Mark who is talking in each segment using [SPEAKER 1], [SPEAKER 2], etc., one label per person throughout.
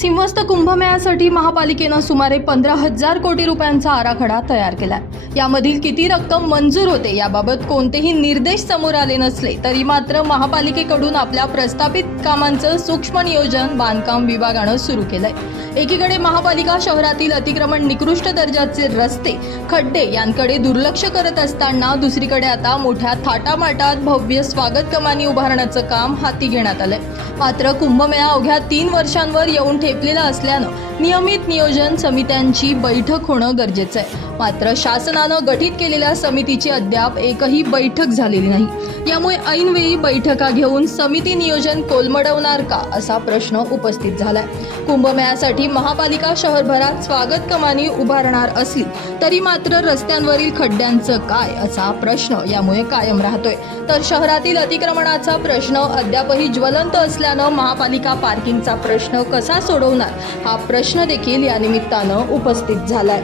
[SPEAKER 1] सिंहस्थ कुंभमेळ्यासाठी महापालिकेनं सुमारे पंधरा हजार कोटी रुपयांचा आराखडा तयार केला यामधील किती रक्कम मंजूर होते याबाबत कोणतेही निर्देश समोर आले नसले तरी मात्र महापालिकेकडून आपल्या प्रस्थापित कामांचं सूक्ष्म नियोजन बांधकाम विभागानं सुरू केलंय. एकीकडे महापालिका शहरातील अतिक्रमण निकृष्ट दर्जाचे रस्ते खड्डे यांकडे दुर्लक्ष करत असताना दुसरीकडे आता मोठ्या थाटामाटात भव्य स्वागत कमानी उभारण्याचं काम हाती घेण्यात आलंय. मात्र कुंभमेळा अवघ्या तीन वर्षांवर येऊन ठेपलेला असल्यानं नियमित नियोजन समित्यांची बैठक होणं गरजेचं आहे. मात्र शासनानं गठीत केलेल्या समितीची अद्याप एकही बैठक झालेली नाही. यामुळे ऐनवेळी बैठका घेऊन समिती नियोजन कोलमडवणार का असा प्रश्न उपस्थित झालाय. कुंभमेळ्यासाठी महापालिका शहरभरात स्वागत कमानी उभारणार असली तरी मात्र रस्त्यांवरील खड्ड्यांचं काय असा प्रश्न यामुळे कायम राहतोय. तर शहरातील अतिक्रमणाचा प्रश्न अद्यापही ज्वलंत असल्यानं महापालिका पार्किंगचा प्रश्न कसा सोडवणार हा प्रश्न देखील या निमित्तानं उपस्थित झालाय.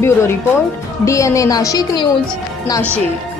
[SPEAKER 1] Bureau report D N A Nashik news Nashik.